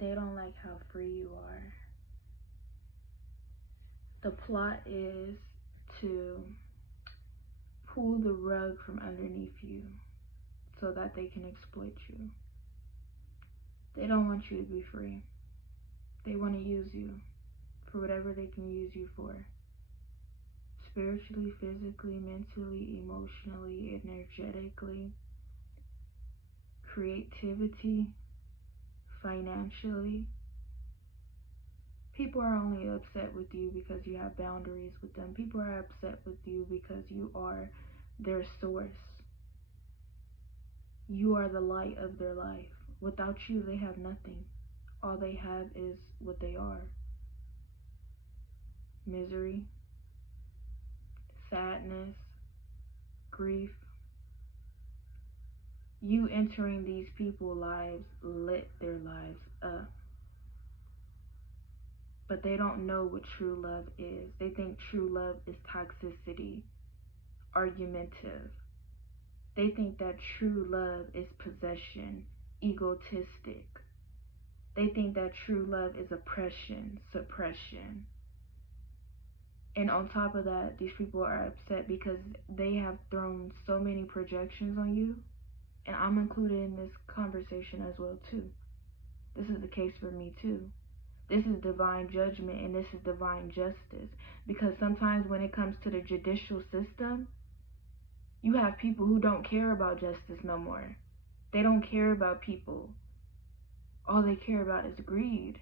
They don't like how free you are. The plot is to pull the rug from underneath you so that they can exploit you. They don't want you to be free. They want to use you for whatever they can use you for. Spiritually, physically, mentally, emotionally, energetically, creativity, financially. People are only upset with you because you have boundaries with them. People are upset with you because you are their source. You are the light of their life. Without you, they have nothing. All they have is what they are. Misery, sadness, grief. You entering these people's lives lit their lives up. But they don't know what true love is. They think true love is toxicity, argumentative. They think that true love is possession, egotistic. They think that true love is oppression, suppression. And on top of that, these people are upset because they have thrown so many projections on you. And I'm included in this conversation as well too. This is the case for me too. This is divine judgment and this is divine justice. Because sometimes when it comes to the judicial system, you have people who don't care about justice no more. They don't care about people. All they care about is greed.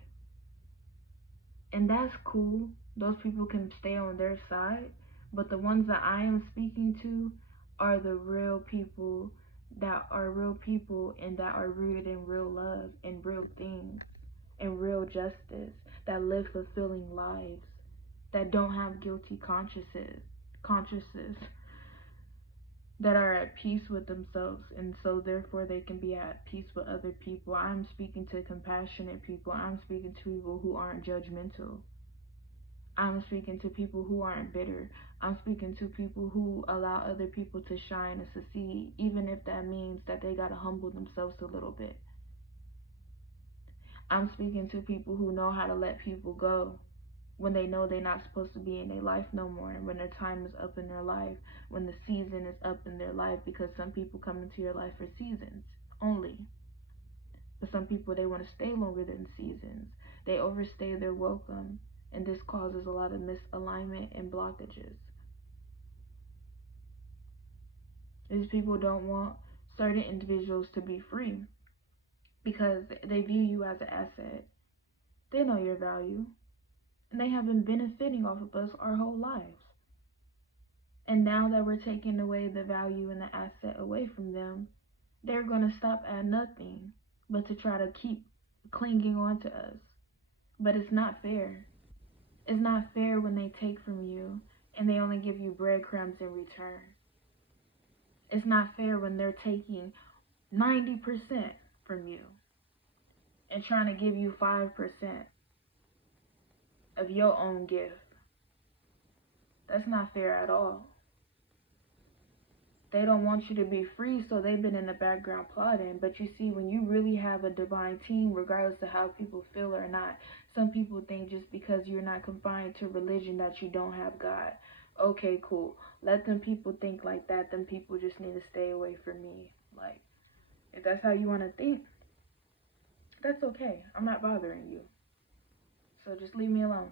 And that's cool. Those people can stay on their side. But the ones that I am speaking to are the real people that are real people and that are rooted in real love and real things and real justice, that live fulfilling lives, that don't have guilty consciences, that are at peace with themselves, and so therefore they can be at peace with other people. I'm speaking to compassionate people. I'm speaking to people who aren't judgmental. I'm speaking to people who aren't bitter. I'm speaking to people who allow other people to shine and succeed, even if that means that they gotta humble themselves a little bit. I'm speaking to people who know how to let people go when they know they're not supposed to be in their life no more, and when their time is up in their life, when the season is up in their life, because some people come into your life for seasons only. But some people, they want to stay longer than seasons. They overstay their welcome, and this causes a lot of misalignment and blockages. These people don't want certain individuals to be free because they view you as an asset. They know your value, and they have been benefiting off of us our whole lives. And now that we're taking away the value and the asset away from them, they're going to stop at nothing but to try to keep clinging on to us. But it's not fair. It's not fair when they take from you and they only give you breadcrumbs in return. It's not fair when they're taking 90% from you and trying to give you 5% of your own gift. That's not fair at all. They don't want you to be free, so they've been in the background plotting. But you see, when you really have a divine team, regardless of how people feel or not, some people think just because you're not confined to religion that you don't have God. Okay, cool. Let them people think like that. Them people just need to stay away from me. Like, if that's how you want to think, that's okay. I'm not bothering you. So just leave me alone.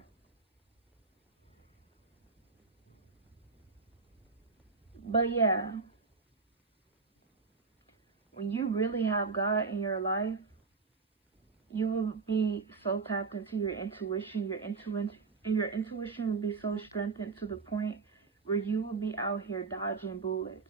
But yeah, when you really have God in your life, you will be so tapped into your intuition. Your intuition will be so strengthened to the point where you will be out here dodging bullets.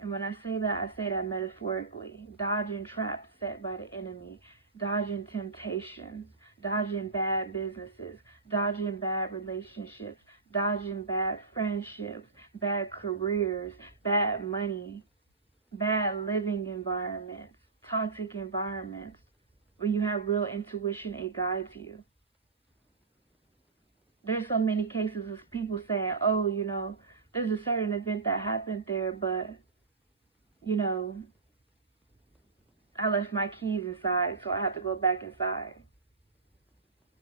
And when I say that metaphorically. Dodging traps set by the enemy, dodging temptations, dodging bad businesses, dodging bad relationships, dodging bad friendships, bad careers, bad money, bad living environments, toxic environments. When you have real intuition, it guides you. There's so many cases of people saying, oh, there's a certain event that happened there, but, I left my keys inside, so I had to go back inside.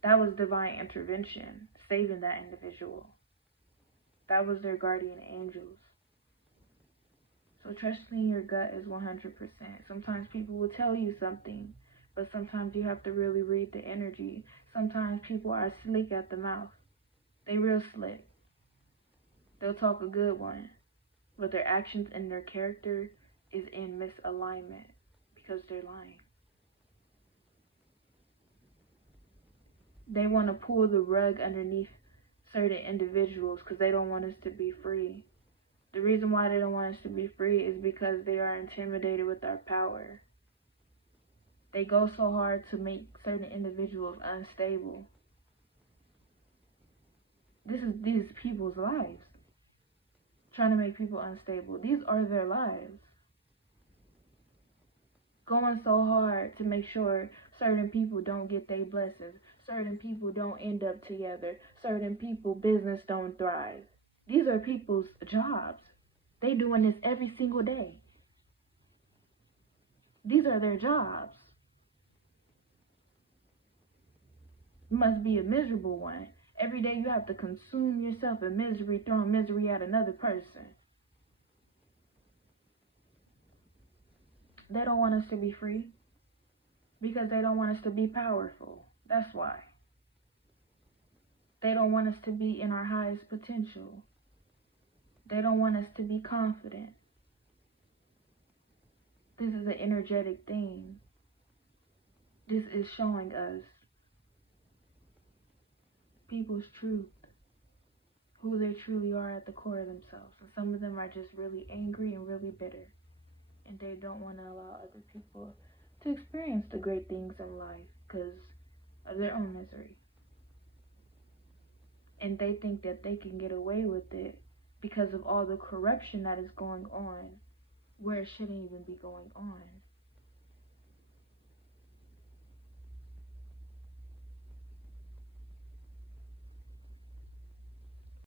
That was divine intervention, saving that individual. That was their guardian angels. So trusting your gut is 100%. Sometimes people will tell you something, but sometimes you have to really read the energy. Sometimes people are slick at the mouth. They real slick. They'll talk a good one, but their actions and their character is in misalignment because they're lying. They want to pull the rug underneath certain individuals because they don't want us to be free. The reason why they don't want us to be free is because they are intimidated with our power. They go so hard to make certain individuals unstable. This is these people's lives. Trying to make people unstable. These are their lives. Going so hard to make sure certain people don't get their blessings. Certain people don't end up together. Certain people business don't thrive. These are people's jobs. They doing this every single day. These are their jobs. It must be a miserable one. Every day you have to consume yourself in misery, throwing misery at another person. They don't want us to be free because they don't want us to be powerful. That's why. They don't want us to be in our highest potential. They don't want us to be confident. This is an energetic thing. This is showing us people's truth, who they truly are at the core of themselves. And some of them are just really angry and really bitter. And they don't want to allow other people to experience the great things in life because of their own misery. And they think that they can get away with it because of all the corruption that is going on where it shouldn't even be going on.